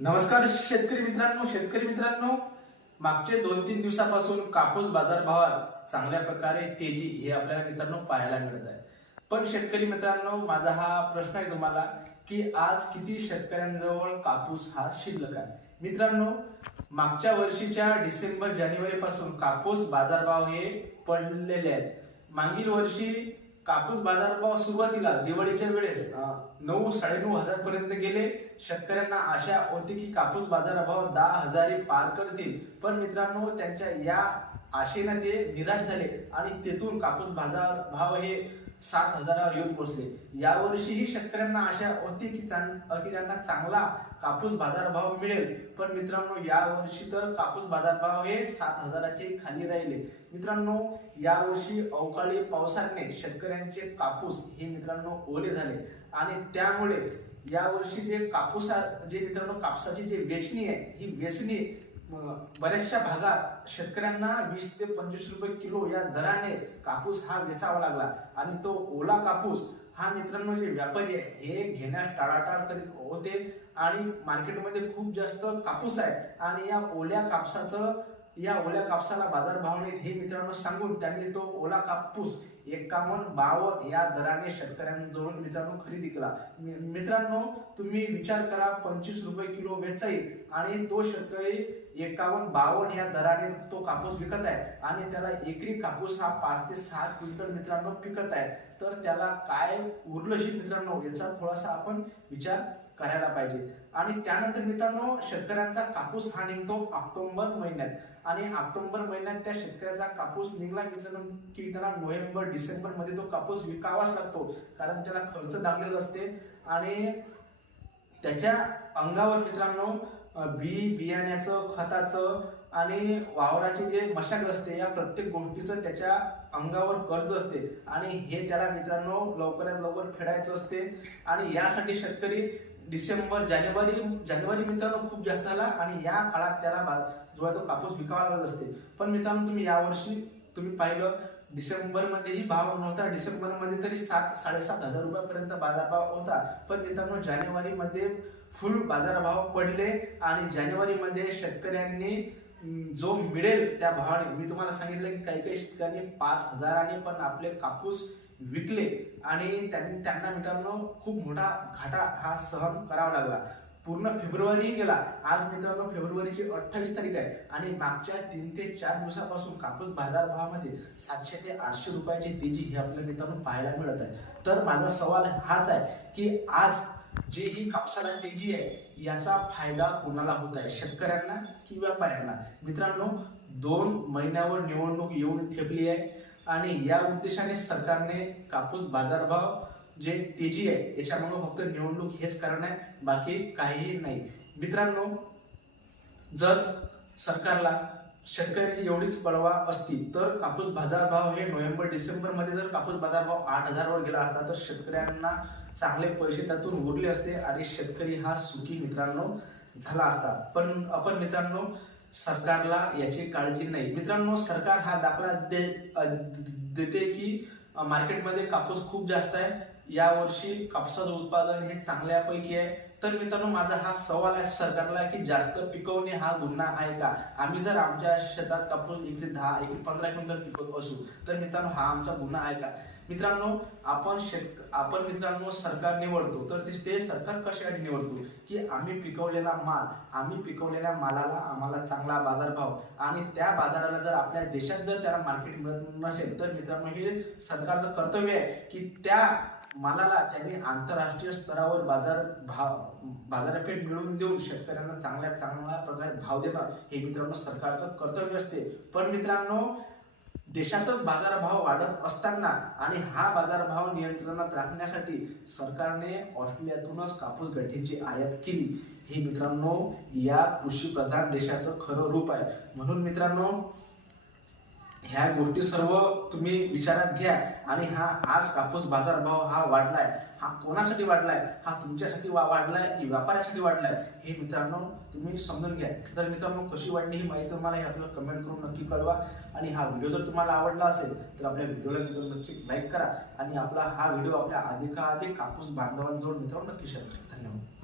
नमस्कार शेतकरी मित्रांनो शेतकरी मित्रांनो. मागचे दोन तीन दिवसापासून कापूस बाजारभावात चांगल्या प्रकारे तेजी हे आपल्याला मित्रांनो पाहायला मिळत आहे. पण शेतकरी मित्रांनो माझा हा प्रश्न आहे तुम्हाला की आज किती शेतकऱ्यांजवळ कापूस हा शिल्लक आहे? मित्रांनो मागच्या वर्षीच्या डिसेंबर जानेवारी पासून कापूस बाजारभाव हे पडलेले आहेत. मागील वर्षी कापूस बाजारभाव सुरुवातीला दिवाळीच्या वेळेस नऊ साडेनऊ हजार पर्यंत गेले. शेतकऱ्यांना आशा होती की कापूस बाजारभाव दहा हजारी पार करतील. पण मित्रांनो त्यांच्या या आशेने ते निराश झाले आणि तेथून कापूस बाजार भाव हे सात हजारावर येऊन पोहोचले. यावर्षीही शेतकऱ्यांना आशा होती की त्यां- की त्यांना चांगला कापूस बाजारभाव मिळेल. पण मित्रांनो यावर्षी तर कापूस बाजारभाव हे सात हजाराचे खाली राहिले. मित्रांनो यावर्षी अवकाळी पावसाने शेतकऱ्यांचे कापूस हे मित्रांनो ओले झाले. आणि त्यामुळे यावर्षी जे कापूस जे मित्रांनो कापसाची जी वेचणी आहे ही वेचणी बऱ्याचशा भागात शेतकऱ्यांना वीस ते पंचवीस रुपये किलो या दराने कापूस हा वेचावा लागला. आणि तो ओला कापूस हा मित्रांनो जे व्यापारी आहे हे घेण्यास टाळाटाळ करीत होते. आणि मार्केटमध्ये खूप जास्त कापूस आहे. आणि या ओल्या कापसाचं या ओल्या कापसाला बाजारभाव नाहीत हे मित्रांनो सांगून त्यांनी तो ओला कापूस एकावन्न बावन्न या दराने शेतकऱ्यांजवळ मित्रांनो खरेदी केला. मि- मित्रांनो तुम्ही विचार करा पंचवीस रुपये किलो वेचाईल आणि तो शेतकरी एकावन्न बावन्न या दराने तो कापूस विकत आहे आणि त्याला एकरी कापूस हा पाच ते सहा क्विंटल मित्रांनो पिकत आहे. तर त्याला काय उरलं मित्रांनो याचा थोडासा आपण विचार करायला पाहिजे. आणि त्यानंतर मित्रांनो शेतकऱ्यांचा कापूस हा निघतो ऑक्टोबर महिन्यात. आणि ऑक्टोबर महिन्यात त्या शेतकऱ्याचा कापूस निघला मित्रांनो की त्याला नोव्हेंबर डिसेंबरमध्ये तो कापूस विकावाच लागतो कारण त्याला खर्च लागलेला असते. आणि त्याच्या अंगावर मित्रांनो बी बियाण्याचं खताचं आणि वावराचे जे मशागत असते या प्रत्येक गोष्टीचं त्याच्या अंगावर कर्ज असते. आणि हे त्याला मित्रांनो लवकरात लवकर फेडायचं असते. आणि यासाठी शेतकरी डिसेंबर जानेवारी जानेवारी मित्रांनो खूप जास्त आला आणि या काळात त्याला जो आहे तो कापूस विकावा लागत असते. पण मित्रांनो तुम्ही यावर्षी तुम्ही पाहिलं डिसेंबरमध्येही भाव नव्हता. डिसेंबरमध्ये तरी सात साडेसात हजार रुपयापर्यंत बाजारभाव होता. पण मित्रांनो जानेवारीमध्ये फुल बाजारभाव पडले आणि जानेवारीमध्ये शेतकऱ्यांनी जो मिळेल त्या भावाने मी तुम्हाला सांगितलं की काही काही शेतकऱ्यांनी पाच हजाराने पण आपले कापूस विकले आणि त्यांना मित्रांनो खूप मोठा घाटा हा सहन करावा लागला. पूर्ण फेब्रुवारी गेला. आज मित्रांनो फेब्रुवारीची अठ्ठावीस तारीख आहे. आणि मागच्या तीन ते चार दिवसापासून कापूस बाजारभावामध्ये सातशे ते आठशे रुपयाची तेजी ही आपल्याला मित्रांनो पाहायला मिळत आहे. तर माझा सवाल हाच आहे की आज जे ही कापसाला तेजी आहे याचा फायदा कोणाला होत आहे? शेतकऱ्यांना की व्यापाऱ्यांना? मित्रांनो दोन महिन्यावर निवडणूक येऊन ठेपली आहे. आणि या उद्देशाने सरकारने कापूस बाजारभाव जे तेजी आहे याच्यामुळे फक्त निवडणूक हेच कारण आहे बाकी काहीही नाही. मित्रांनो जर सरकारला शेतकऱ्यांची एवढीच पळवा असती तर कापूस बाजारभाव हे नोव्हेंबर डिसेंबरमध्ये जर कापूस बाजारभाव आठ हजारवर गेला असता तर शेतकऱ्यांना चांगले पैसे त्यातून उरले असते आणि शेतकरी हा सुखी मित्रांनो झाला असता. पण आपण मित्रांनो सरकारला याची काळजी नाही. मित्रांनो सरकार हा दाखला दे देते की मार्केटमध्ये कापूस खूप जास्त आहे यावर्षी कापसाचं उत्पादन हे चांगल्यापैकी आहे. तर मित्रांनो माझा हा सवाल आहे सरकारला की जास्त पिकवणे हा गुन्हा आहे का? आम्ही जर आमच्या शेतात कापूस एकरी दहा एकरी पंधरा क्विंटल पिकवत असू तर मित्रांनो हा आमचा गुन्हा आहे का? मित्रांनो आपण शेत आपण मित्रांनो सरकार निवडतो तर ते- ते सरकार कशासाठी निवडतो? की आम्ही पिकवलेला माल आम्ही पिकवलेल्या मालाला आम्हाला चांगला बाजारभाव आणि त्या बाजाराला जर आपल्या देशात जर त्याला मार्केट मिळत नसेल तर मित्रांनो हे सरकारचं कर्तव्य आहे की त्या मालाला त्यांनी आंतरराष्ट्रीय स्तरावर बाजार भाव बाजारपेठ मिळवून देऊन शेतकऱ्यांना चांगल्या चांगल्या प्रकारे भाव देणं हे मित्रांनो सरकारचं कर्तव्य असते. पण मित्रांनो देशातच बाजारभाव वाढत असताना आणि हा बाजारभाव नियंत्रणात राखण्यासाठी सरकारने ऑस्ट्रेलियातूनच कापूस गठ्ठीची आयात केली. हे मित्रांनो या कृषी प्रधान देशाचं खरं रूप आहे. म्हणून मित्रांनो ह्या गोष्टी सर्व तुम्ही विचारात घ्या आणि हा आज कापूस बाजारभाव हा वाढलाय हा कोणासाठी वाढलाय हा तुमच्यासाठी वा वाढलाय की व्यापाऱ्यासाठी वाढलाय हे मित्रांनो तुम्ही समजून घ्या. तर मित्रांनो कशी वाढली ही माहिती तुम्हाला हे आपल्याला कमेंट करून नक्की कळवा. आणि हा व्हिडिओ जर तुम्हाला आवडला असेल तर आपल्या व्हिडिओला मित्रांनो नक्की लाईक करा. आणि आपला हा व्हिडिओ आपल्या अधिकाधिक कापूस बांधवांजवळ मित्रांनो नक्की शेअर करा. धन्यवाद.